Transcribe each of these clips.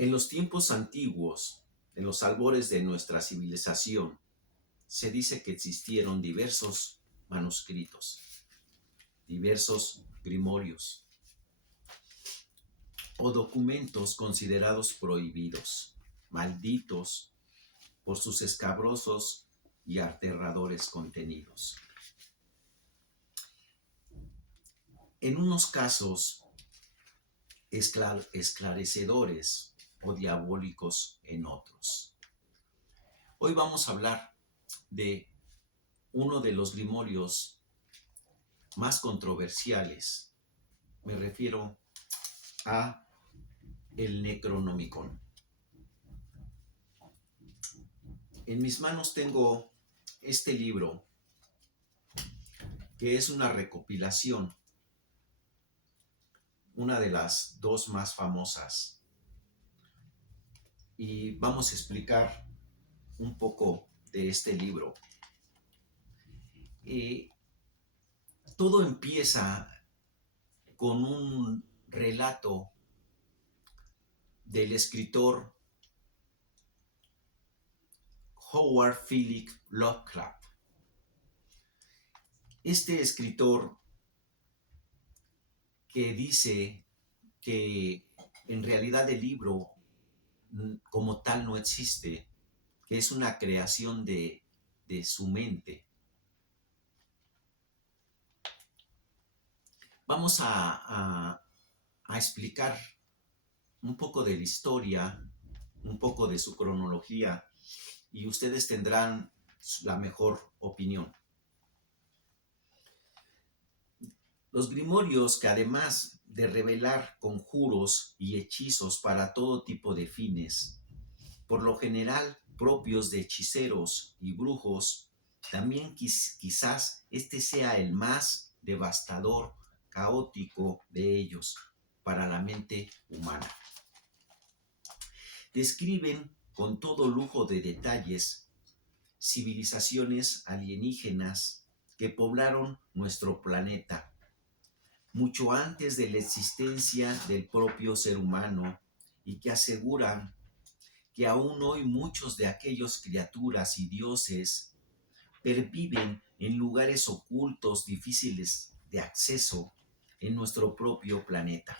En los tiempos antiguos, en los albores de nuestra civilización, se dice que existieron diversos manuscritos, diversos grimorios o documentos considerados prohibidos, malditos por sus escabrosos y aterradores contenidos. En unos casos, esclarecedores o diabólicos en otros. Hoy vamos a hablar de uno de los grimorios más controversiales. Me refiero a el Necronomicon. En mis manos tengo este libro, que es una recopilación, una de las dos más famosas. Y vamos a explicar un poco de este libro. Todo empieza con un relato del escritor Howard Phillips Lovecraft. Este escritor que dice que en realidad el libro como tal no existe, que es una creación de su mente. Vamos a explicar un poco de la historia, un poco de su cronología, y ustedes tendrán la mejor opinión. Los grimorios, que además de revelar conjuros y hechizos para todo tipo de fines, por lo general propios de hechiceros y brujos, también quizás este sea el más devastador, caótico de ellos para la mente humana. Describen con todo lujo de detalles civilizaciones alienígenas que poblaron nuestro planeta mucho antes de la existencia del propio ser humano, y que aseguran que aún hoy muchos de aquellas criaturas y dioses perviven en lugares ocultos difíciles de acceso en nuestro propio planeta,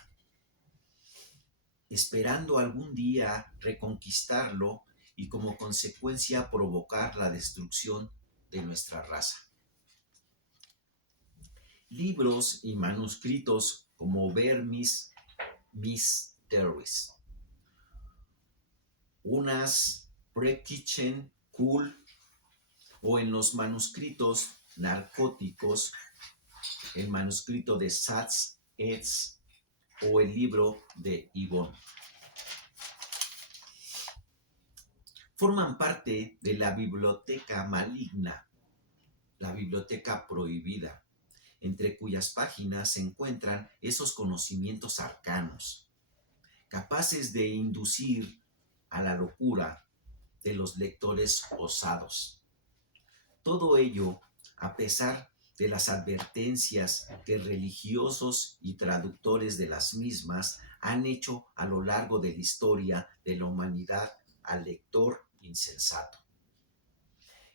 esperando algún día reconquistarlo y como consecuencia provocar la destrucción de nuestra raza. Libros y manuscritos como Vermis Mysteries, unas Pre-Kitchen Cool, o en los manuscritos narcóticos, el manuscrito de Sats Etz o el libro de Yvonne. Forman parte de la biblioteca maligna, la biblioteca prohibida, entre cuyas páginas se encuentran esos conocimientos arcanos, capaces de inducir a la locura de los lectores osados. Todo ello a pesar de las advertencias que religiosos y traductores de las mismas han hecho a lo largo de la historia de la humanidad al lector insensato,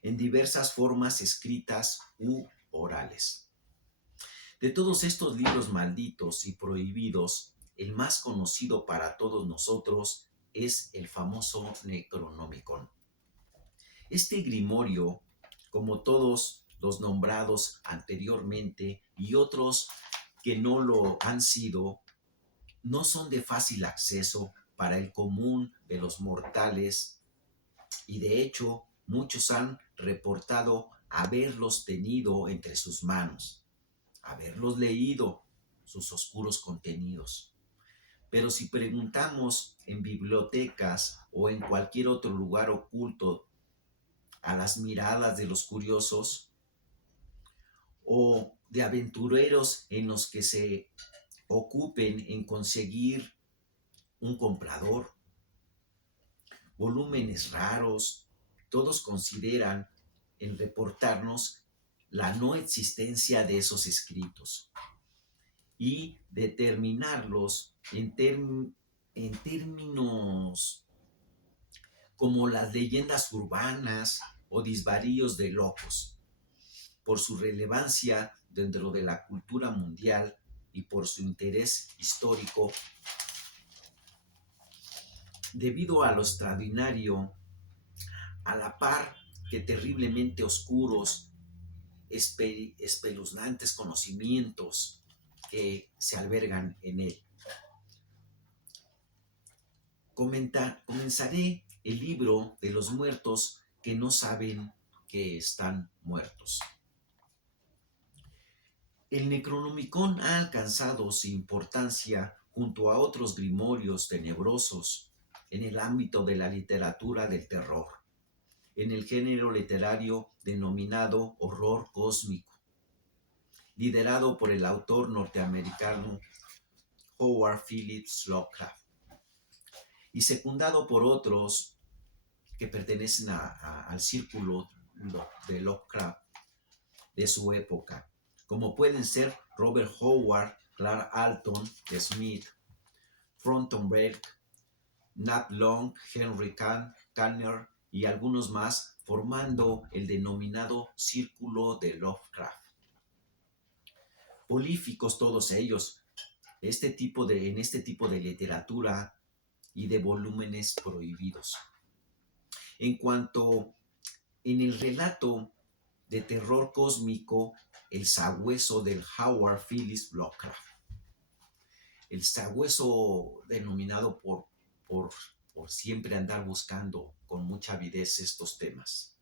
en diversas formas escritas u orales. De todos estos libros malditos y prohibidos, el más conocido para todos nosotros es el famoso Necronomicon. Este grimorio, como todos los nombrados anteriormente y otros que no lo han sido, no son de fácil acceso para el común de los mortales, y de hecho muchos han reportado haberlos tenido entre sus manos, haberlos leído, sus oscuros contenidos. Pero si preguntamos en bibliotecas o en cualquier otro lugar oculto a las miradas de los curiosos o de aventureros en los que se ocupen en conseguir un comprador, volúmenes raros, todos consideran en reportarnos la no existencia de esos escritos y determinarlos en términos como las leyendas urbanas o disvaríos de locos, por su relevancia dentro de la cultura mundial y por su interés histórico, debido a lo extraordinario, a la par que terriblemente oscuros, espeluznantes conocimientos que se albergan en él. Comenzaré el libro de los muertos que no saben que están muertos. El Necronomicon ha alcanzado su importancia junto a otros grimorios tenebrosos en el ámbito de la literatura del terror, en el género literario denominado horror cósmico, liderado por el autor norteamericano Howard Phillips Lovecraft y secundado por otros que pertenecen al círculo de Lovecraft de su época, como pueden ser Robert Howard, Clark Alton Smith, Thornton Burke, Nat Long, Henry Kanner y algunos más, formando el denominado Círculo de Lovecraft. Prolíficos todos ellos, en este tipo de literatura y de volúmenes prohibidos. En cuanto en el relato de terror cósmico, el sabueso del Howard Phillips Lovecraft. El sabueso denominado por siempre andar buscando con mucha avidez estos temas.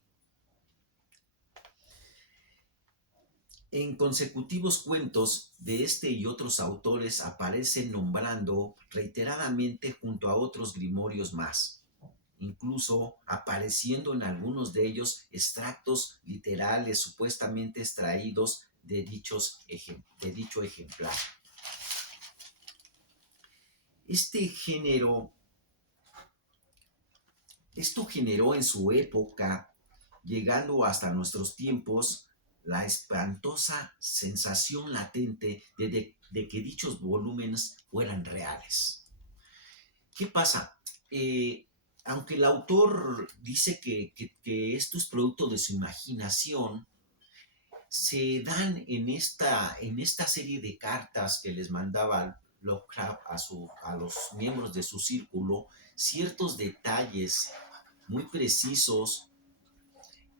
En consecutivos cuentos de este y otros autores aparecen nombrando reiteradamente junto a otros grimorios más, incluso apareciendo en algunos de ellos extractos literales supuestamente extraídos de dicho ejemplar. Esto generó en su época, llegando hasta nuestros tiempos, la espantosa sensación latente de que dichos volúmenes fueran reales. ¿Qué pasa? Aunque el autor dice que esto es producto de su imaginación, se dan en esta serie de cartas que les mandaba Lovecraft a los miembros de su círculo ciertos detalles muy precisos,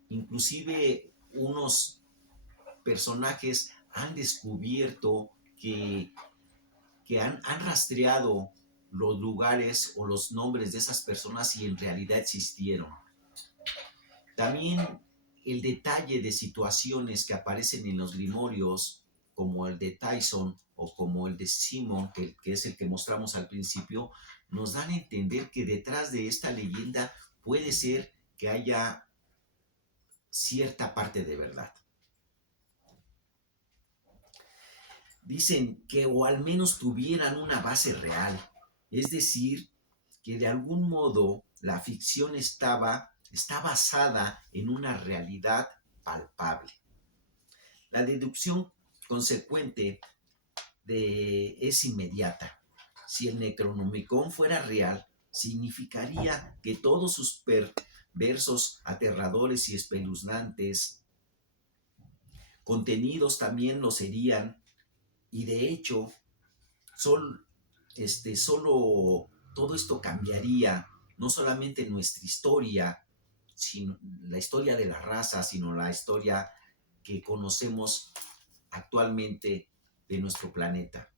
inclusive unos personajes han descubierto que han rastreado los lugares o los nombres de esas personas y en realidad existieron. También el detalle de situaciones que aparecen en los grimorios, como el de Tyson o como el de Simon, que es el que mostramos al principio, nos dan a entender que detrás de esta leyenda puede ser que haya cierta parte de verdad. Dicen que o al menos tuvieran una base real, es decir, que de algún modo la ficción está basada en una realidad palpable. La deducción consecuente es inmediata. Si el Necronomicon fuera real, significaría que todos sus versos aterradores y espeluznantes contenidos también lo serían, y de hecho, solo todo esto cambiaría, no solamente nuestra historia, sino la historia de la raza, sino la historia que conocemos actualmente de nuestro planeta.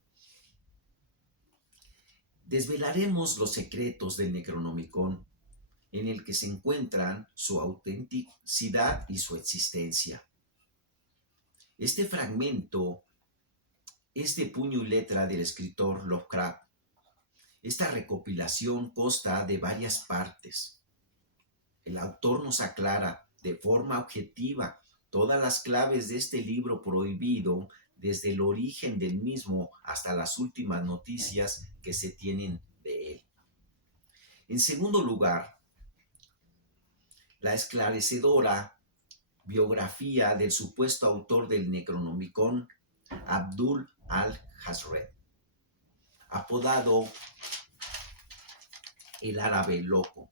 Desvelaremos los secretos del Necronomicon, en el que se encuentran su autenticidad y su existencia. Este fragmento es de puño y letra del escritor Lovecraft. Esta recopilación consta de varias partes. El autor nos aclara de forma objetiva todas las claves de este libro prohibido, desde el origen del mismo hasta las últimas noticias que se tienen de él. En segundo lugar, la esclarecedora biografía del supuesto autor del Necronomicon, Abdul al-Hazred, apodado el árabe loco,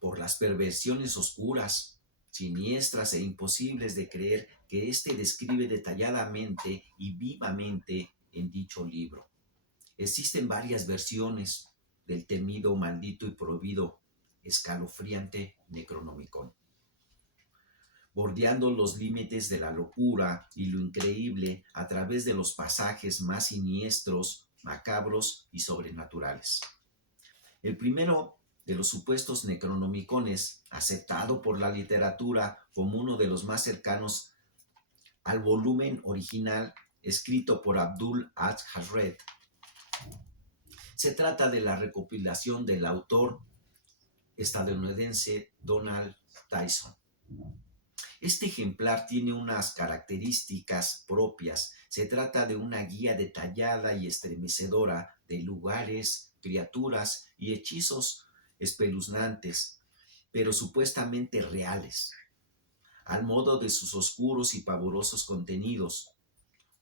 por las perversiones oscuras, siniestras e imposibles de creer que éste describe detalladamente y vivamente en dicho libro. Existen varias versiones del temido, maldito y prohibido, escalofriante Necronomicon, bordeando los límites de la locura y lo increíble a través de los pasajes más siniestros, macabros y sobrenaturales. El primero de los supuestos Necronomicones, aceptado por la literatura como uno de los más cercanos al volumen original escrito por Abdul al-Hazred, se trata de la recopilación del autor estadounidense Donald Tyson. Este ejemplar tiene unas características propias. Se trata de una guía detallada y estremecedora de lugares, criaturas y hechizos espeluznantes, pero supuestamente reales, al modo de sus oscuros y pavorosos contenidos.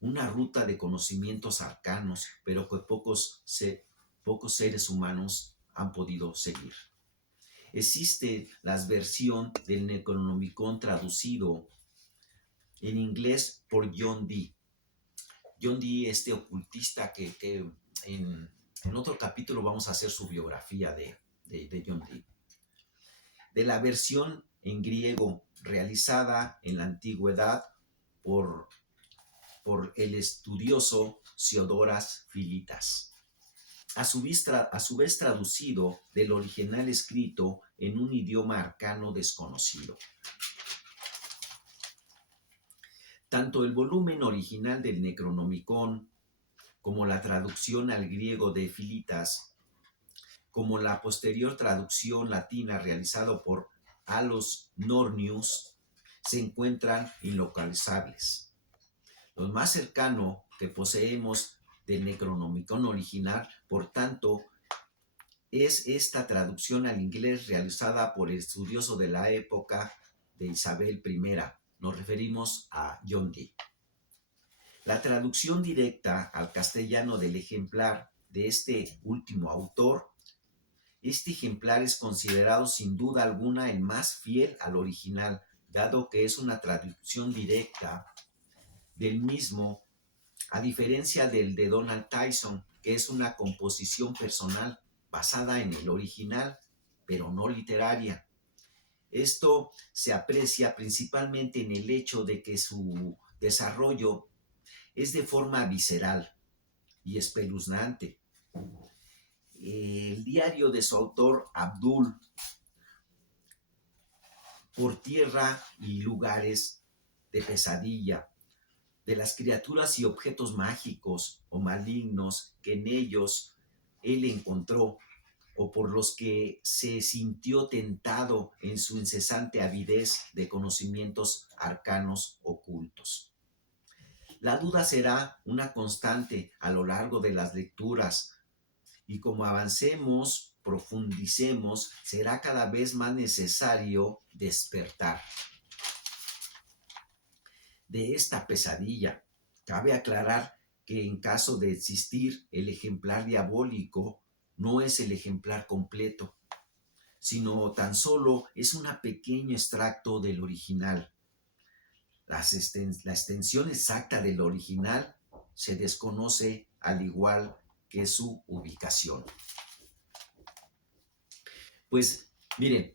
Una ruta de conocimientos arcanos, pero que pocos seres humanos han podido seguir. Existe la versión del Necronomicon traducido en inglés por John Dee. John Dee, este ocultista que en otro capítulo vamos a hacer su biografía de John Dee. De la versión en griego realizada en la antigüedad por el estudioso Siodoras Filitas. A su vez traducido del original escrito en un idioma arcano desconocido. Tanto el volumen original del Necronomicon como la traducción al griego de Filitas, como la posterior traducción latina realizada por Alos Nornius, se encuentran inlocalizables. Lo más cercano que poseemos del Necronomicon original, por tanto, es esta traducción al inglés realizada por el estudioso de la época de Isabel I. Nos referimos a John Dee. La traducción directa al castellano del ejemplar de este último autor, este ejemplar es considerado sin duda alguna el más fiel al original, dado que es una traducción directa del mismo, a diferencia del de Donald Tyson, que es una composición personal basada en el original, pero no literaria. Esto se aprecia principalmente en el hecho de que su desarrollo es de forma visceral y espeluznante. El diario de su autor, Abdul, por tierra y lugares de pesadilla, de las criaturas y objetos mágicos o malignos que en ellos él encontró, o por los que se sintió tentado en su incesante avidez de conocimientos arcanos ocultos. La duda será una constante a lo largo de las lecturas, y como avancemos, profundicemos, será cada vez más necesario despertar de esta pesadilla. Cabe aclarar que en caso de existir el ejemplar diabólico, no es el ejemplar completo, sino tan solo es un pequeño extracto del original. La extensión exacta del original se desconoce, al igual que su ubicación. Pues miren,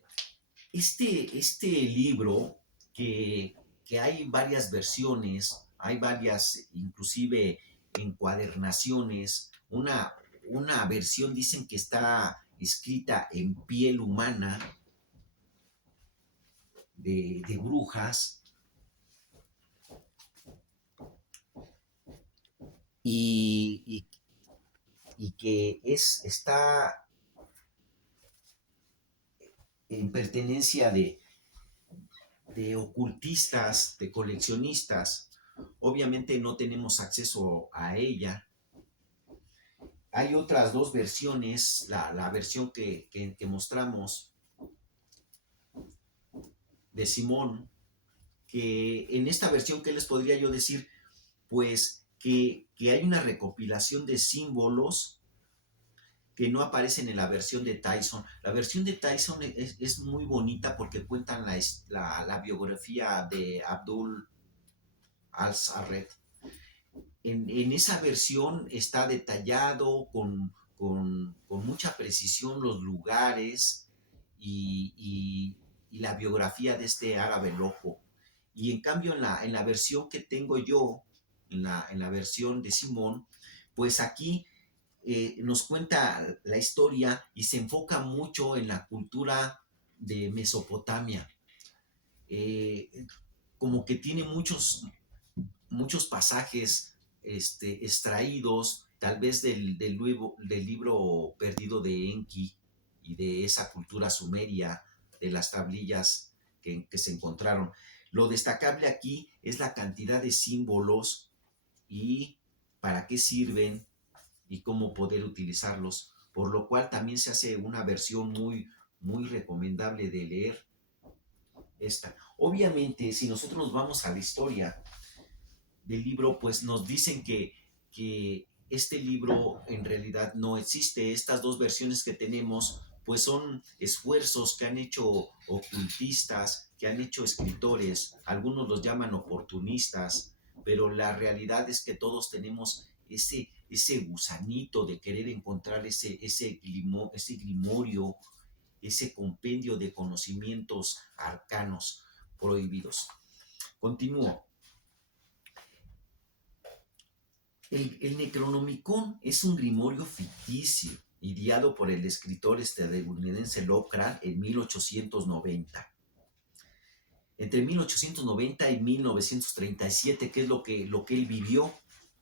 este libro que hay varias versiones, hay varias inclusive encuadernaciones, una versión dicen que está escrita en piel humana de brujas, y que está en pertenencia de ocultistas, de coleccionistas. Obviamente no tenemos acceso a ella. Hay otras dos versiones, la versión que mostramos de Simón, que en esta versión, ¿qué les podría yo decir? Pues que hay una recopilación de símbolos que no aparecen en la versión de Tyson. La versión de Tyson es muy bonita porque cuentan la biografía de Abdul al-Sarret. En esa versión está detallado con mucha precisión los lugares y la biografía de este árabe loco. Y en cambio en la versión que tengo yo, en la versión de Simón, pues aquí nos cuenta la historia y se enfoca mucho en la cultura de Mesopotamia. Eh, Como que tiene muchos pasajes extraídos tal vez del libro perdido de Enki y de esa cultura sumeria, de las tablillas que se encontraron. Lo destacable aquí es la cantidad de símbolos y para qué sirven y cómo poder utilizarlos, por lo cual también se hace una versión muy recomendable de leer esta. Obviamente, si nosotros nos vamos a la historia del libro, pues nos dicen que este libro en realidad no existe. Estas dos versiones que tenemos, pues son esfuerzos que han hecho ocultistas, que han hecho escritores, algunos los llaman oportunistas, pero la realidad es que todos tenemos ese gusanito de querer encontrar ese grimorio, ese compendio de conocimientos arcanos prohibidos. Continúo. El Necronomicon es un grimorio ficticio, ideado por el escritor estadounidense Lovecraft en 1890. Entre 1890 y 1937, que es lo que él vivió.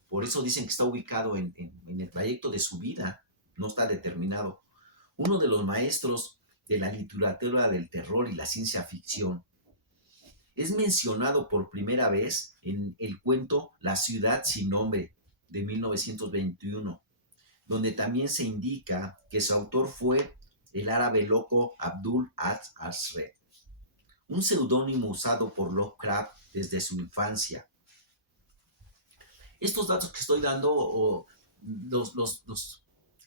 Por eso dicen que está ubicado en el trayecto de su vida, no está determinado. Uno de los maestros de la literatura del terror y la ciencia ficción. Es mencionado por primera vez en el cuento La ciudad sin nombre, de 1921, donde también se indica que su autor fue el árabe loco Abdul al-Sarret, un seudónimo usado por Lovecraft desde su infancia. Estos datos que estoy dando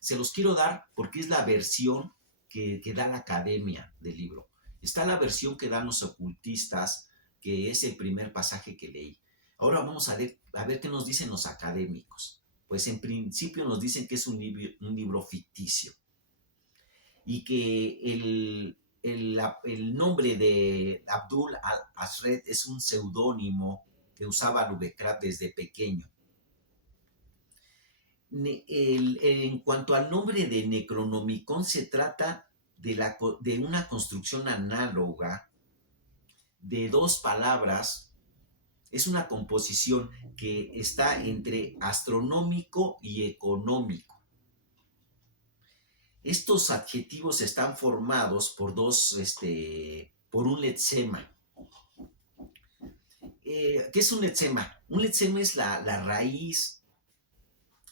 se los quiero dar porque es la versión que da la academia del libro. Está la versión que dan los ocultistas, que es el primer pasaje que leí. Ahora vamos a ver qué nos dicen los académicos. Pues en principio nos dicen que es un libro ficticio y que el nombre de Abdul al-Sarret es un seudónimo que usaba Lovecraft desde pequeño. En cuanto al nombre de Necronomicon, se trata de una construcción análoga de dos palabras. Es una composición que está entre astronómico y económico. Estos adjetivos están formados por un letsema. ¿Qué es un letsema? Un letsema es la raíz,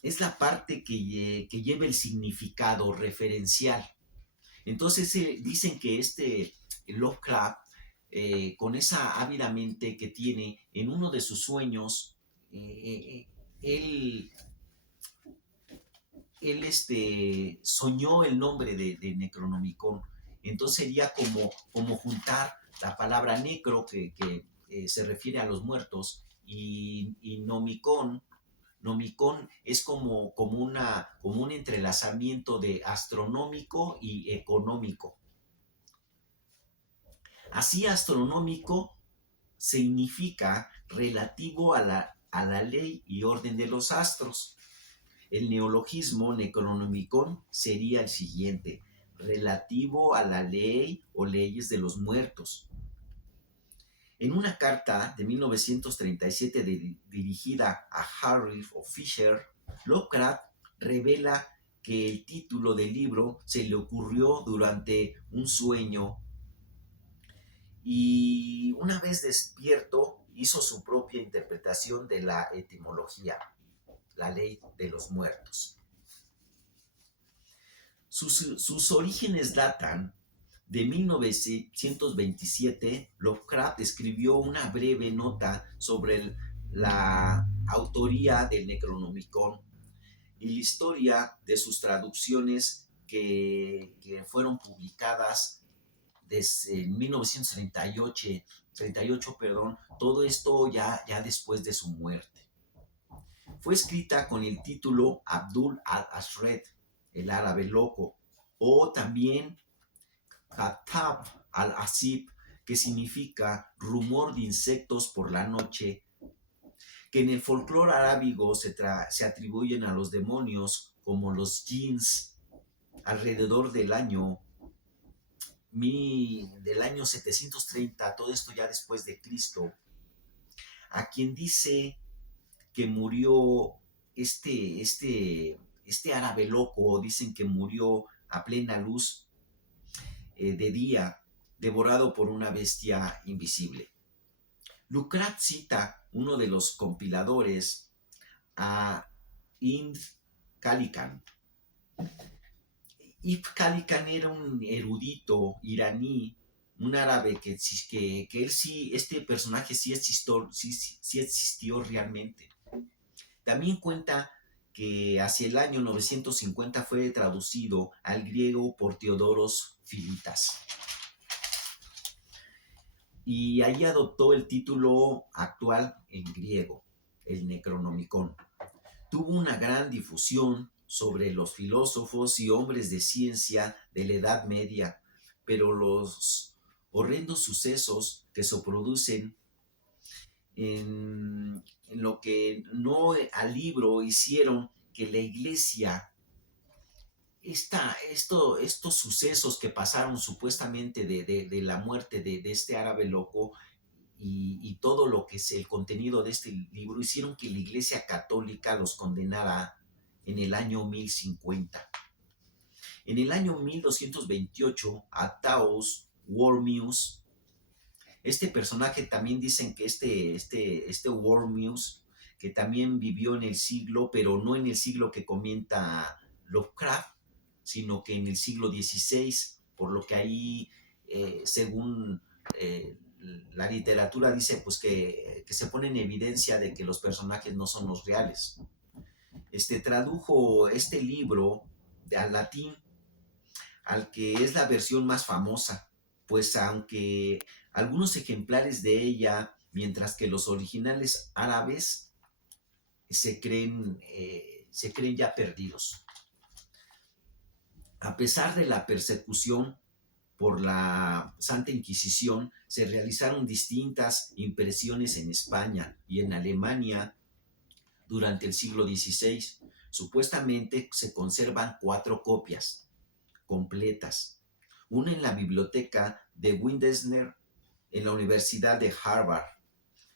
es la parte que lleva el significado referencial. Entonces dicen que Lovecraft, con esa ávida mente que tiene, en uno de sus sueños, él soñó el nombre de Necronomicon. Entonces sería como juntar la palabra necro, que se refiere a los muertos, y nomicon. Nomicon es como un entrelazamiento de astronómico y económico. Así, astronómico significa relativo a la ley y orden de los astros. El neologismo Necronomicon sería el siguiente: relativo a la ley o leyes de los muertos. En una carta de 1937 dirigida a Harry Fisher, Lovecraft revela que el título del libro se le ocurrió durante un sueño y una vez despierto hizo su propia interpretación de la etimología, la ley de los muertos. Sus orígenes datan de 1927. Lovecraft escribió una breve nota sobre la autoría del Necronomicon y la historia de sus traducciones que fueron publicadas desde 1938, perdón, todo esto ya después de su muerte. Fue escrita con el título Abdul al-Ashred, el árabe loco, o también Katab al-Asib, que significa rumor de insectos por la noche, que en el folclore arábigo se atribuyen a los demonios como los jinns alrededor del año 730, todo esto ya después de Cristo, a quien dice que murió este árabe loco, dicen que murió a plena luz de día, devorado por una bestia invisible. Lucrat cita, uno de los compiladores, a Ibn Khalikan. Ibn Khalikan era un erudito iraní, un árabe que él sí, este personaje sí existió realmente. También cuenta que hacia el año 950 fue traducido al griego por Teodoros Filitas. Y ahí adoptó el título actual en griego, el Necronomicon. Tuvo una gran difusión sobre los filósofos y hombres de ciencia de la Edad Media, pero los horrendos sucesos que se producen en lo que no al libro hicieron que la iglesia, estos sucesos que pasaron supuestamente de la muerte de este árabe loco y todo lo que es el contenido de este libro, hicieron que la iglesia católica los condenara en el año 1050. En el año 1228, Ataos Wormius, este personaje también dicen que este Wormius, que también vivió en el siglo, pero no en el siglo que comenta Lovecraft, sino que en el siglo XVI, por lo que ahí, según la literatura dice, pues que se pone en evidencia de que los personajes no son los reales. Tradujo este libro al latín, al que es la versión más famosa, pues aunque algunos ejemplares de ella, mientras que los originales árabes se creen ya perdidos. A pesar de la persecución por la Santa Inquisición, se realizaron distintas impresiones en España y en Alemania durante el siglo XVI. Supuestamente se conservan 4 copias completas. Una en la biblioteca de Winchester en la Universidad de Harvard,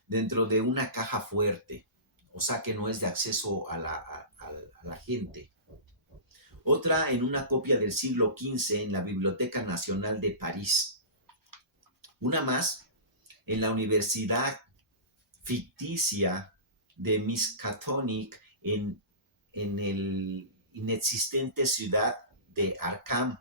dentro de una caja fuerte, o sea que no es de acceso a la gente. Otra en una copia del siglo XV en la Biblioteca Nacional de París. Una más en la Universidad ficticia de Miskatonic en el inexistente ciudad de Arkham,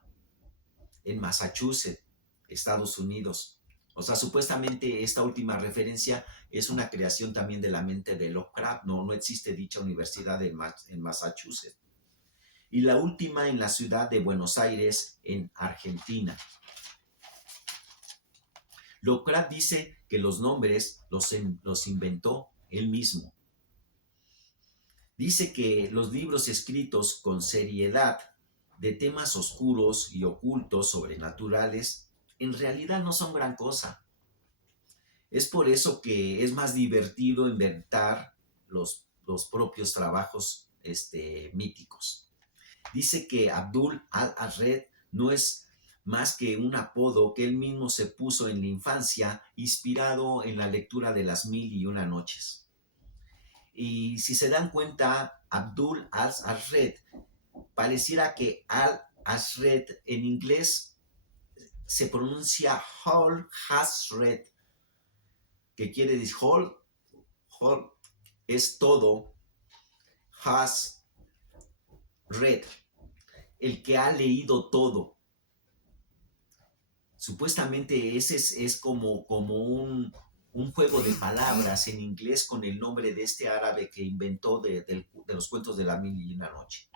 en Massachusetts, Estados Unidos. O sea, supuestamente esta última referencia es una creación también de la mente de Lovecraft. No existe dicha universidad en Massachusetts. Y la última en la ciudad de Buenos Aires, en Argentina. Lovecraft dice que los nombres los inventó él mismo. Dice que los libros escritos con seriedad de temas oscuros y ocultos, sobrenaturales, en realidad no son gran cosa. Es por eso que es más divertido inventar los propios trabajos míticos. Dice que Abdul al-Ashred no es más que un apodo que él mismo se puso en la infancia, inspirado en la lectura de las 1001 noches. Y si se dan cuenta, Abdul al-Ashred, pareciera que al-Ashred en inglés se pronuncia Hol-Hashred, que quiere decir Hol es todo, Has-Red, el que ha leído todo. Supuestamente ese es como un juego de palabras en inglés con el nombre de este árabe que inventó de los cuentos de la 1001 noche.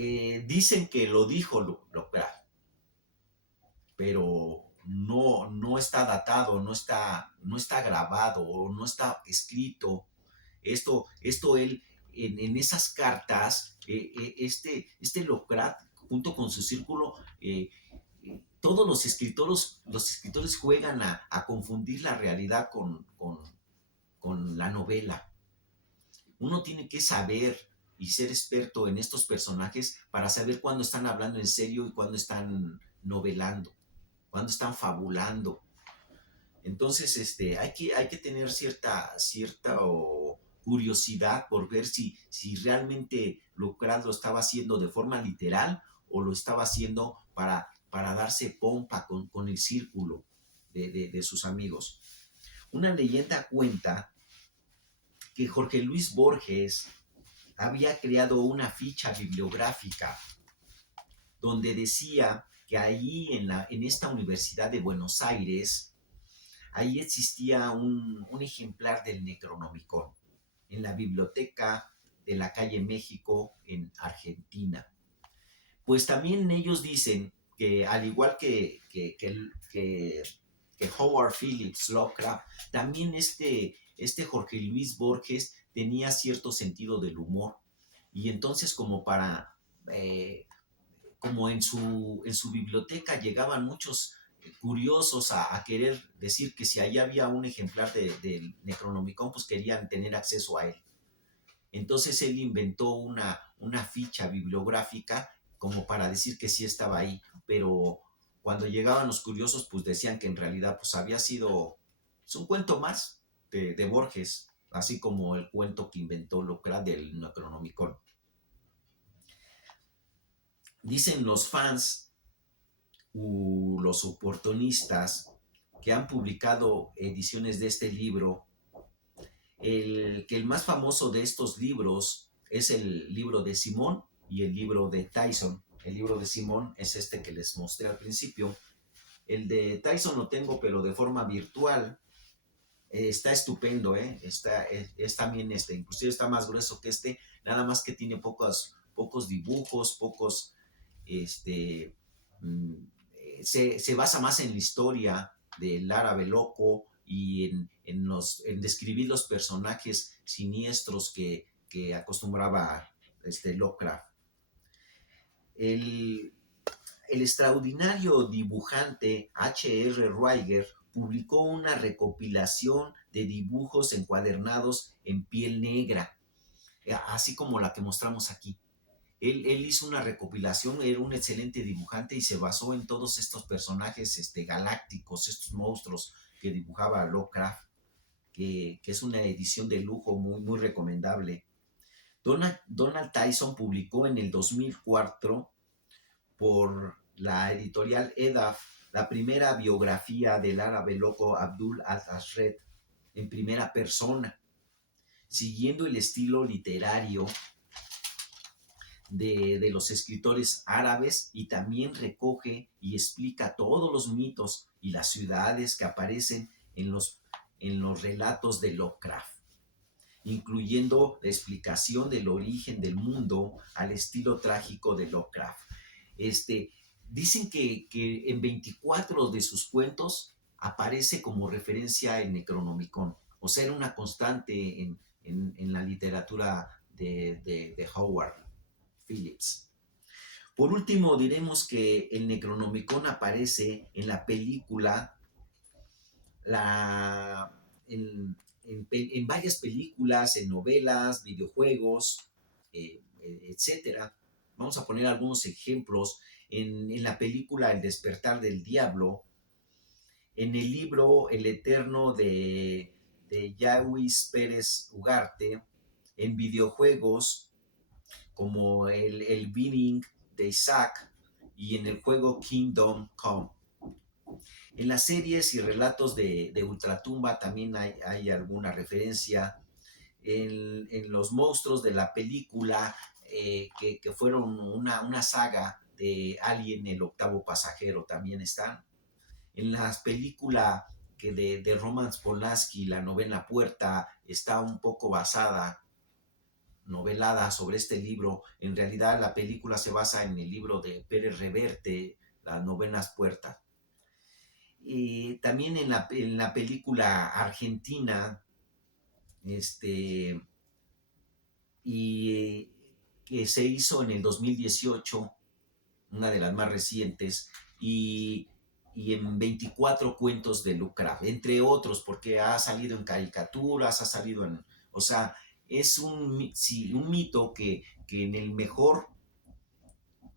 Dicen que lo dijo Lovecraft, pero no está datado, no está grabado o no está escrito. Esto él, en esas cartas, este Lovecraft, junto con su círculo, todos los escritores juegan a confundir la realidad con la novela. Uno tiene que saber y ser experto en estos personajes para saber cuándo están hablando en serio y cuándo están novelando, cuándo están fabulando. Entonces, hay que tener cierta curiosidad por ver si realmente Lovecraft lo estaba haciendo de forma literal o lo estaba haciendo para darse pompa con el círculo de sus amigos. Una leyenda cuenta que Jorge Luis Borges había creado una ficha bibliográfica donde decía que ahí en esta Universidad de Buenos Aires, ahí existía un ejemplar del Necronomicon en la biblioteca de la calle México en Argentina. Pues también ellos dicen que al igual que Howard Phillips Lovecraft, también este Jorge Luis Borges tenía cierto sentido del humor. Y entonces eh, como en su biblioteca llegaban muchos curiosos a querer decir que si ahí había un ejemplar del Necronomicon, pues querían tener acceso a él. Entonces él inventó una ficha bibliográfica como para decir que sí estaba ahí, pero cuando llegaban los curiosos, pues decían que en realidad pues había sido un cuento más de Borges, así como el cuento que inventó Lovecraft del Necronomicon. Dicen los fans los oportunistas que han publicado ediciones de este libro, que el más famoso de estos libros es el libro de Simón y el libro de Tyson. El libro de Simón es este que les mostré al principio. El de Tyson lo tengo, pero de forma virtual. Está estupendo, es también inclusive está más grueso que nada más que tiene pocos dibujos, este, mm, se basa más en la historia del árabe loco y en describir los personajes siniestros que acostumbraba Lovecraft. El, el extraordinario dibujante H.R. Giger publicó una recopilación de dibujos encuadernados en piel negra, así como la que mostramos aquí. Él hizo una recopilación, era un excelente dibujante y se basó en todos estos personajes galácticos, estos monstruos que dibujaba Lovecraft, que es una edición de lujo muy, muy recomendable. Donald Tyson publicó en el 2004 por la editorial Edaf la primera biografía del árabe loco Abdul al-Ashred en primera persona, siguiendo el estilo literario de los escritores árabes, y también recoge y explica todos los mitos y las ciudades que aparecen en los relatos de Lovecraft, incluyendo la explicación del origen del mundo al estilo trágico de Lovecraft. Dicen que en 24 de sus cuentos aparece como referencia el Necronomicon, o sea, era una constante en la literatura de Howard Phillips. Por último, diremos que el Necronomicon aparece en la película, en varias películas, en novelas, videojuegos, etcétera. Vamos a poner algunos ejemplos. En la película El despertar del diablo, en el libro El eterno de Yawis Pérez Ugarte, en videojuegos como el Beginning de Isaac y en el juego Kingdom Come. En las series y relatos de Ultratumba también hay alguna referencia. En los monstruos de la película, que fueron una saga de Alien, el octavo pasajero, también están. En las películas de Roman Polanski, La novena puerta, está un poco basada, novelada sobre este libro. En realidad la película se basa en el libro de Pérez Reverte, Las Novenas Puertas. Y también en la película argentina, este, y que se hizo en el 2018, una de las más recientes, y, y en 24 cuentos de Lovecraft, entre otros, porque ha salido en caricaturas, ha salido en... O sea, es sí, un mito que en el mejor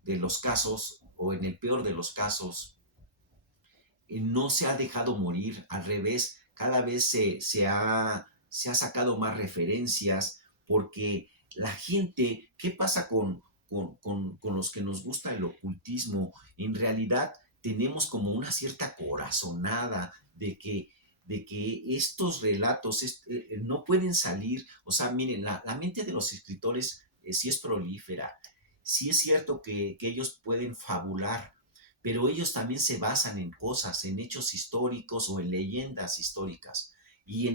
de los casos o en el peor de los casos no se ha dejado morir, al revés, cada vez se ha sacado más referencias porque la gente, ¿qué pasa con los que nos gusta el ocultismo? En realidad tenemos como una cierta corazonada de que estos relatos no pueden salir, o sea, miren, la mente de los escritores sí es prolífera, sí es cierto que ellos pueden fabular, pero ellos también se basan en cosas, en hechos históricos o en leyendas históricas. Y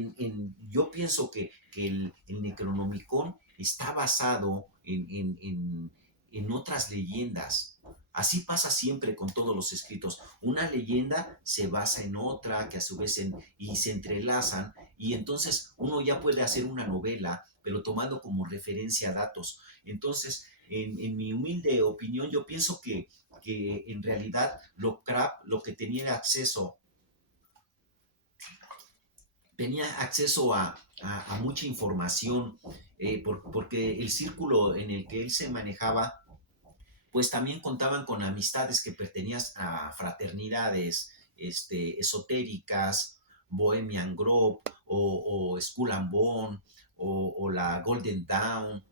yo pienso que el Necronomicon está basado en otras leyendas. Así pasa siempre con todos los escritos. Una leyenda se basa en otra, que a su vez y se entrelazan, y entonces uno ya puede hacer una novela, pero tomando como referencia datos. Entonces, en mi humilde opinión, yo pienso que en realidad Lovecraft lo que tenía acceso a mucha información, porque el círculo en el que él se manejaba, pues también contaban con amistades que pertenecían a fraternidades esotéricas, Bohemian Grove o Skull and Bone o la Golden Dawn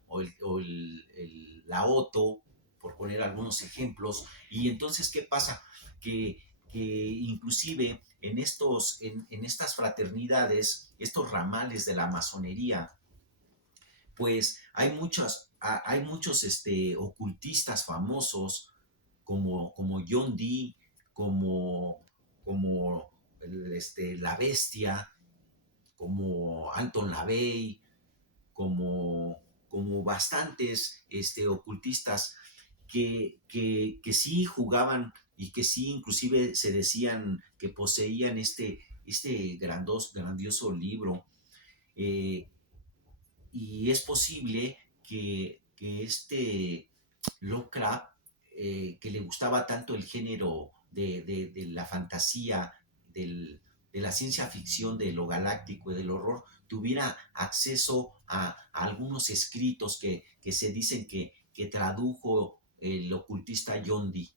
la Otto, por poner algunos ejemplos. Y entonces, ¿qué pasa? Que inclusive en estas fraternidades, estos ramales de la masonería, pues hay muchos ocultistas famosos como John Dee, como, como La Bestia, como Anton LaVey, como bastantes ocultistas que sí jugaban y que sí inclusive se decían que poseían grandioso libro. Eh, y es posible que Lovecraft, que le gustaba tanto el género de la fantasía, de la ciencia ficción, de lo galáctico y del horror, tuviera acceso a algunos escritos que se dicen que tradujo el ocultista John Dee.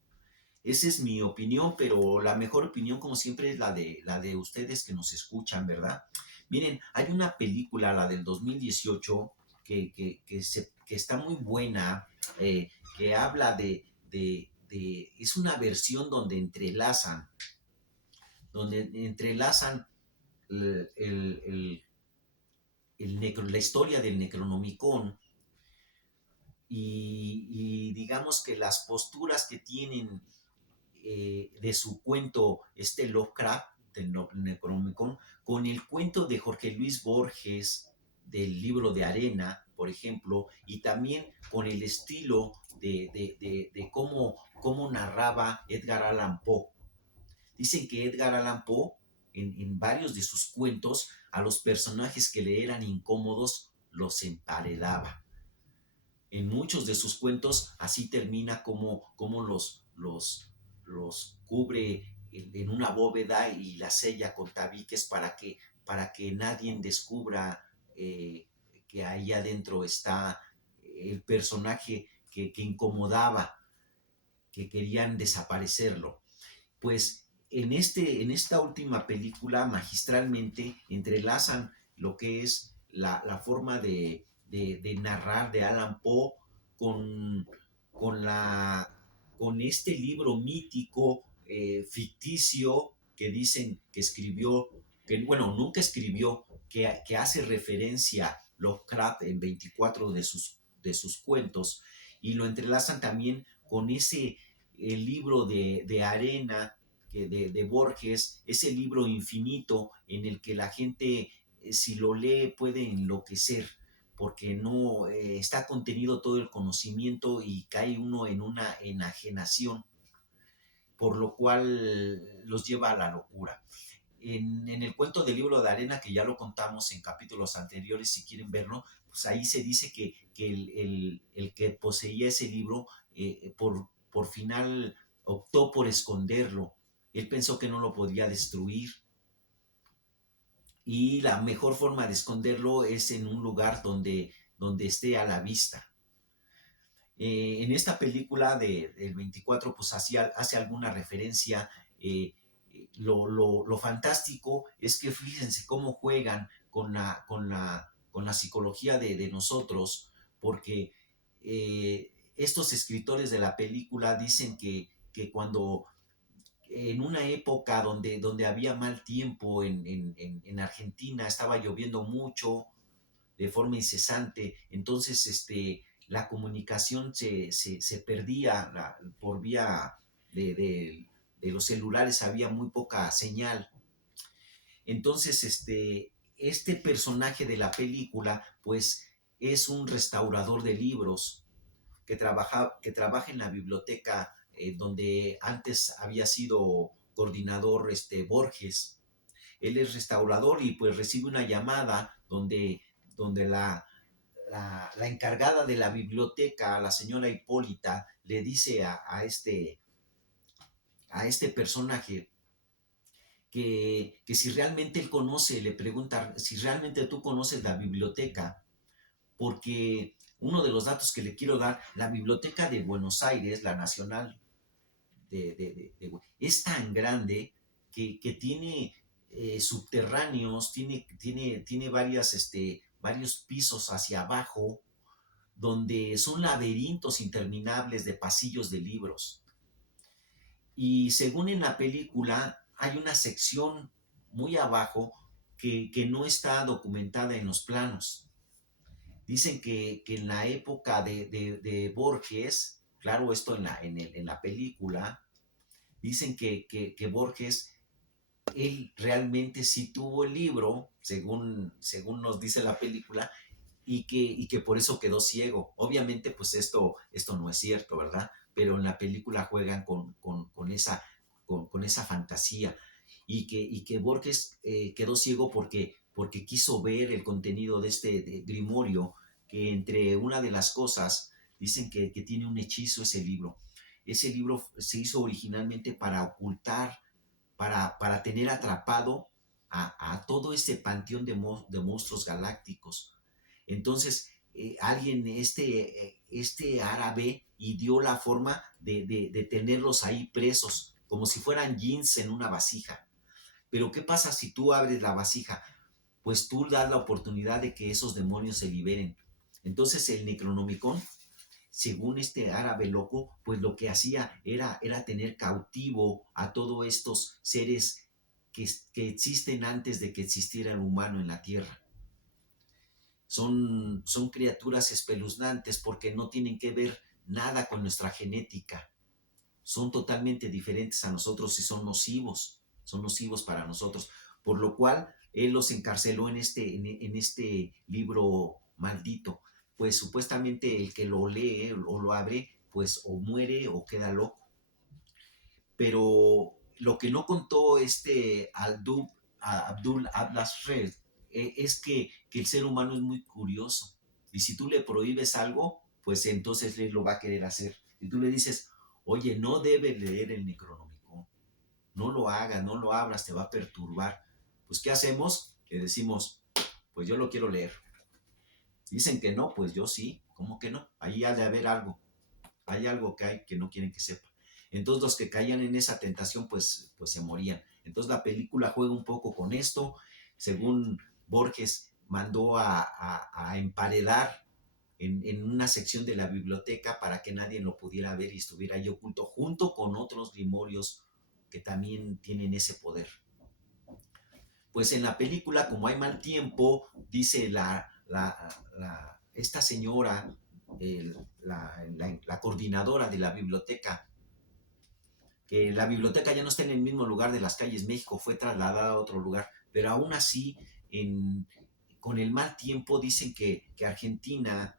Esa es mi opinión, pero la mejor opinión, como siempre, es la de ustedes que nos escuchan, ¿verdad? Miren, hay una película, la del 2018, que está muy buena, que habla es una versión donde entrelazan el, el- el- la historia del Necronomicon y digamos que las posturas que tienen de su cuento Lovecraft del Necronomicon con el cuento de Jorge Luis Borges del libro de Arena, por ejemplo, y también con el estilo de cómo narraba Edgar Allan Poe. Dicen que Edgar Allan Poe, en varios de sus cuentos, a los personajes que le eran incómodos los emparedaba. En muchos de sus cuentos así termina como los cubre en una bóveda y la sella con tabiques para que nadie descubra que ahí adentro está el personaje que incomodaba, que querían desaparecerlo. Pues en esta última película magistralmente entrelazan lo que es la forma de narrar de Allan Poe con, con, la, con este libro mítico, ficticio, que dicen que escribió, que bueno, nunca escribió, que hace referencia Lovecraft en 24 de sus cuentos, y lo entrelazan también con ese el libro de Arena de Borges, ese libro infinito en el que la gente, si lo lee, puede enloquecer, porque no está contenido todo el conocimiento y cae uno en una enajenación, por lo cual los lleva a la locura. En el cuento del libro de arena, que ya lo contamos en capítulos anteriores, si quieren verlo, pues ahí se dice que el que poseía ese libro, por final optó por esconderlo. Él pensó que no lo podía destruir, y la mejor forma de esconderlo es en un lugar donde esté a la vista. En esta película del 24, pues hace alguna referencia. Lo fantástico es que fíjense cómo juegan con la psicología de nosotros, porque estos escritores de la película dicen que cuando en una época donde había mal tiempo en Argentina, estaba lloviendo mucho de forma incesante, entonces la comunicación se perdía por vía de los celulares, había muy poca señal. Entonces este personaje de la película pues es un restaurador de libros que trabaja en la biblioteca donde antes había sido coordinador Borges. Él es restaurador y pues recibe una llamada donde la encargada de la biblioteca, la señora Hipólita, le dice a este personaje que si realmente él conoce, le pregunta si realmente tú conoces la biblioteca, porque uno de los datos que le quiero dar, la biblioteca de Buenos Aires, la nacional, es tan grande que tiene subterráneos, tiene varios pisos hacia abajo, donde son laberintos interminables de pasillos de libros. Y según en la película, hay una sección muy abajo que no está documentada en los planos. Dicen que en la época de Borges, claro, esto en la película, dicen que Borges, él realmente sí tuvo el libro, según nos dice la película, y que por eso quedó ciego. Obviamente, pues esto no es cierto, ¿verdad? Pero en la película juegan con esa fantasía, y que Borges quedó ciego porque quiso ver el contenido de este grimorio, que entre una de las cosas dicen que tiene un hechizo ese libro. Ese libro se hizo originalmente para ocultar, para tener atrapado a todo este panteón de monstruos galácticos. Entonces, alguien, este árabe, dio la forma de tenerlos ahí presos, como si fueran jeans en una vasija. Pero ¿qué pasa si tú abres la vasija? Pues tú das la oportunidad de que esos demonios se liberen. Entonces el Necronomicon, según este árabe loco, pues lo que hacía era tener cautivo a todos estos seres que existen antes de que existiera el humano en la tierra. Son criaturas espeluznantes porque no tienen que ver nada con nuestra genética. Son totalmente diferentes a nosotros y son nocivos para nosotros. Por lo cual, él los encarceló en este libro maldito. Pues supuestamente el que lo lee o lo abre, pues o muere o queda loco. Pero lo que no contó Abdul Ablasred es que el ser humano es muy curioso. Y si tú le prohíbes algo, pues entonces él lo va a querer hacer. Y tú le dices, oye, no debes leer el Necronomicon, no lo hagas, no lo abras, te va a perturbar. Pues ¿qué hacemos? Le decimos, pues yo lo quiero leer. Dicen que no, pues yo sí. ¿Cómo que no? Ahí ha de haber algo. Hay algo que hay que no quieren que sepa. Entonces los que caían en esa tentación, pues se morían. Entonces la película juega un poco con esto. Según Borges, mandó a emparedar en una sección de la biblioteca para que nadie lo pudiera ver y estuviera ahí oculto, junto con otros grimorios que también tienen ese poder. Pues en la película, como hay mal tiempo, dice esta señora, la coordinadora de la biblioteca, que la biblioteca ya no está en el mismo lugar de las calles México, fue trasladada a otro lugar, pero aún así, con el mal tiempo dicen que Argentina,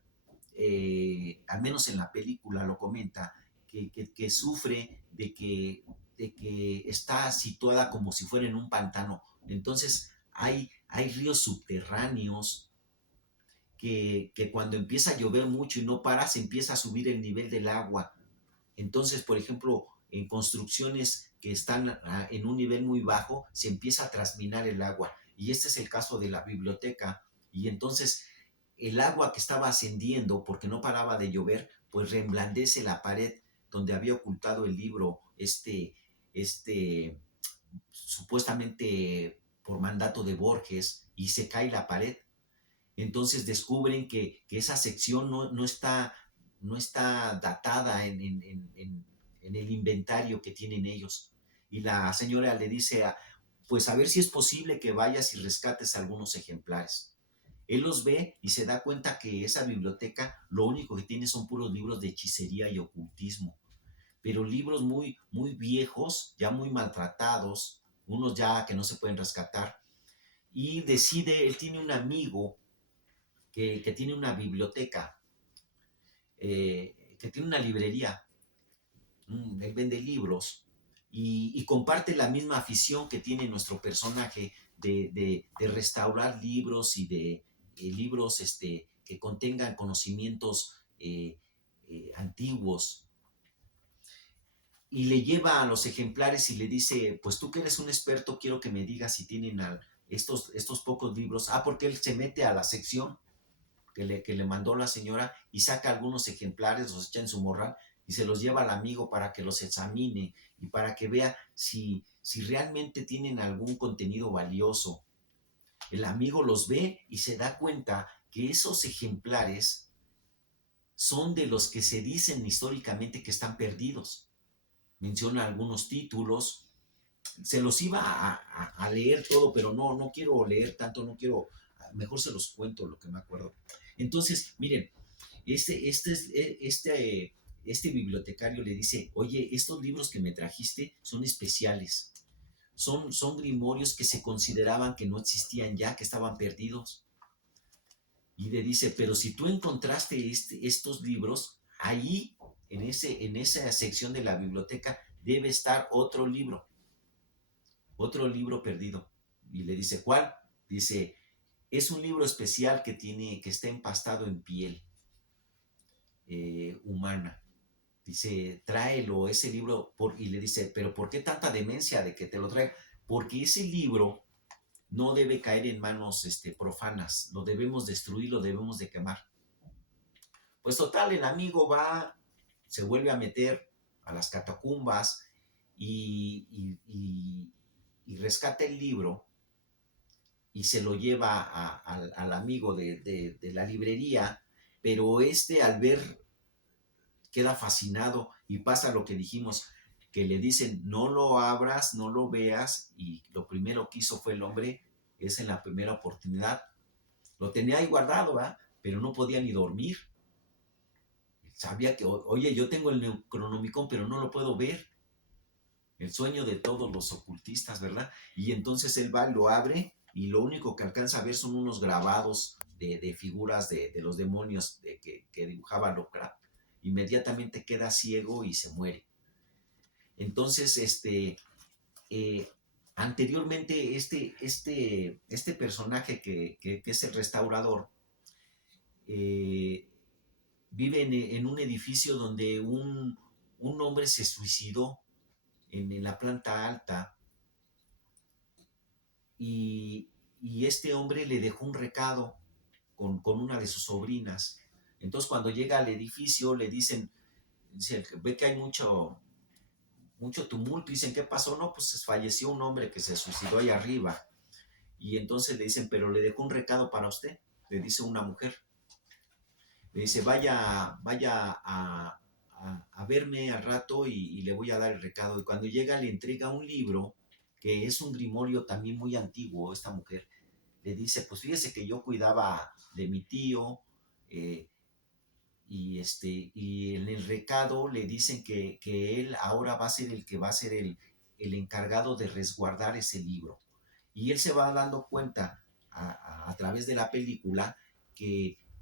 al menos en la película lo comenta, que sufre de que está situada como si fuera en un pantano. Entonces hay ríos subterráneos que cuando empieza a llover mucho y no para, se empieza a subir el nivel del agua. Entonces, por ejemplo, en construcciones que están en un nivel muy bajo, se empieza a trasminar el agua. Y este es el caso de la biblioteca. Y entonces el agua que estaba ascendiendo, porque no paraba de llover, pues reblandece la pared donde había ocultado el libro, este supuestamente por mandato de Borges, y se cae la pared. Entonces descubren que esa sección no está datada en el inventario que tienen ellos. Y la señora le dice, pues a ver si es posible que vayas y rescates algunos ejemplares. Él los ve y se da cuenta que esa biblioteca lo único que tiene son puros libros de hechicería y ocultismo, pero libros muy, muy viejos, ya muy maltratados, unos ya que no se pueden rescatar. Y decide, él tiene un amigo que tiene una biblioteca, que tiene una librería, él vende libros y comparte la misma afición que tiene nuestro personaje de restaurar libros y de libros que contengan conocimientos antiguos. Y le lleva a los ejemplares y le dice, pues tú que eres un experto, quiero que me digas si tienen estos pocos libros. Porque él se mete a la sección que le mandó la señora y saca algunos ejemplares, los echa en su morral y se los lleva al amigo para que los examine y para que vea si realmente tienen algún contenido valioso. El amigo los ve y se da cuenta que esos ejemplares son de los que se dicen históricamente que están perdidos. Menciona algunos títulos, se los iba a leer todo, pero no quiero leer tanto, no quiero, mejor se los cuento lo que me acuerdo. Entonces, miren, este bibliotecario le dice, oye, estos libros que me trajiste son especiales, son grimorios que se consideraban que no existían ya, que estaban perdidos. Y le dice, pero si tú encontraste estos libros, ahí, en esa sección de la biblioteca, debe estar otro libro perdido. Y le dice, ¿cuál? Dice, es un libro especial que está empastado en piel humana. Dice, tráelo ese libro, y le dice, pero ¿por qué tanta demencia de que te lo traiga? Porque ese libro no debe caer en manos profanas, lo debemos destruir, lo debemos de quemar. Pues total, el amigo va, se vuelve a meter a las catacumbas y rescata el libro y se lo lleva al amigo de la librería, pero al ver queda fascinado y pasa lo que dijimos, que le dicen no lo abras, no lo veas, y lo primero que hizo fue el hombre, es en la primera oportunidad, lo tenía ahí guardado, ¿verdad? Pero no podía ni dormir. Sabía que, oye, yo tengo el Necronomicon, pero no lo puedo ver. El sueño de todos los ocultistas, ¿verdad? Y entonces él va, lo abre y lo único que alcanza a ver son unos grabados de figuras de los demonios que dibujaba Lovecraft. Inmediatamente queda ciego y se muere. Entonces, eh, anteriormente este personaje que es el restaurador, eh, vive en un edificio donde un hombre se suicidó en la planta alta y, y este hombre le dejó un recado con una de sus sobrinas. Entonces cuando llega al edificio le dicen, ve que hay mucho tumulto, dicen, ¿qué pasó? No, pues falleció un hombre que se suicidó ahí arriba. Y entonces le dicen, pero le dejó un recado para usted, le dice una mujer. Le dice, vaya a verme al rato y le voy a dar el recado. Y cuando llega le entrega un libro, que es un grimorio también muy antiguo, esta mujer. Le dice, pues fíjese que yo cuidaba de mi tío, eh, y en el recado le dicen que él ahora va a ser el que va a ser el encargado de resguardar ese libro. Y él se va dando cuenta a través de la película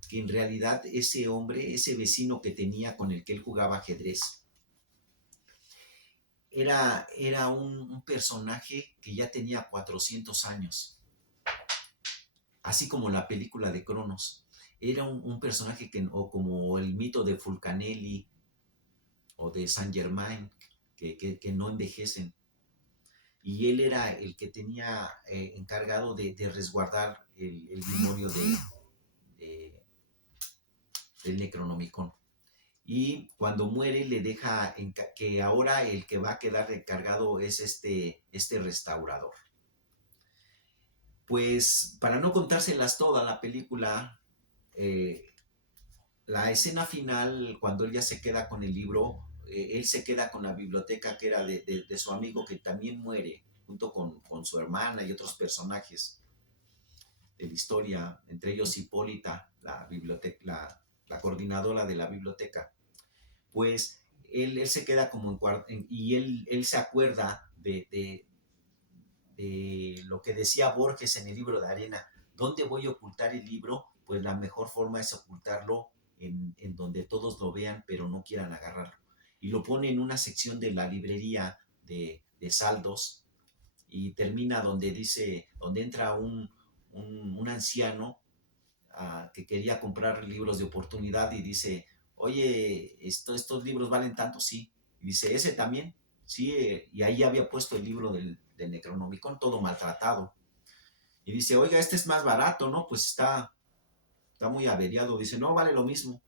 que en realidad ese hombre, ese vecino que tenía con el que él jugaba ajedrez, era un personaje que ya tenía 400 años, así como la película de Cronos. Era un personaje que, o como el mito de Fulcanelli o de Saint Germain, que no envejecen. Y él era el que tenía encargado de resguardar el memorio de, del Necronomicon. Y cuando muere le deja que ahora el que va a quedar encargado es este restaurador. Pues para no contárselas toda la película, eh, la escena final, cuando él ya se queda con el libro, él se queda con la biblioteca que era de su amigo que también muere, junto con su hermana y otros personajes de la historia, entre ellos Hipólita, la coordinadora de la biblioteca. Pues él se queda como y él se acuerda de lo que decía Borges en el libro de arena. ¿Dónde voy a ocultar el libro? Pues la mejor forma es ocultarlo en donde todos lo vean, pero no quieran agarrarlo. Y lo pone en una sección de la librería de saldos y termina donde dice, donde entra un anciano que quería comprar libros de oportunidad y dice, oye, estos libros valen tanto, sí. Y dice, ¿ese también? Sí, y ahí había puesto el libro del Necronomicon, todo maltratado. Y dice, oiga, este es más barato, ¿no? Pues está muy averiado. Dice, no, vale lo mismo.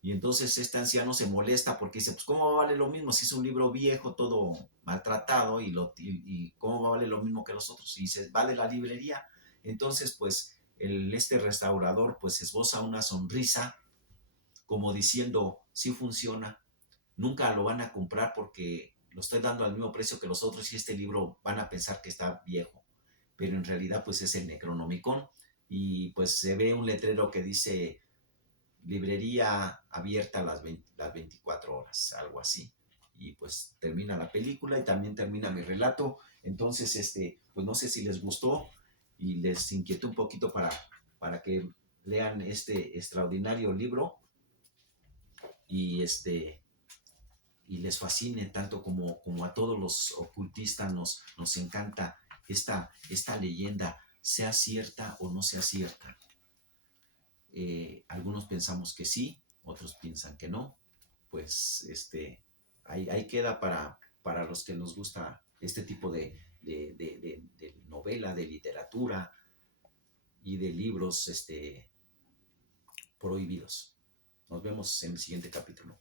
Y entonces este anciano se molesta porque dice, pues ¿cómo vale lo mismo si es un libro viejo, todo maltratado y cómo vale lo mismo que los otros? Y dice, va de la librería. Entonces pues este restaurador pues esboza una sonrisa como diciendo, sí funciona, nunca lo van a comprar porque lo estoy dando al mismo precio que los otros y este libro van a pensar que está viejo. Pero en realidad pues es el Necronomicon y pues se ve un letrero que dice librería abierta las 24 horas, algo así. Y pues termina la película y también termina mi relato. Entonces, pues no sé si les gustó y les inquietó un poquito para que lean este extraordinario libro y, y les fascine tanto como a todos los ocultistas nos encanta esta leyenda, sea cierta o no sea cierta. Algunos pensamos que sí, otros piensan que no. Pues ahí queda para los que nos gusta este tipo de novela, de literatura y de libros prohibidos. Nos vemos en el siguiente capítulo.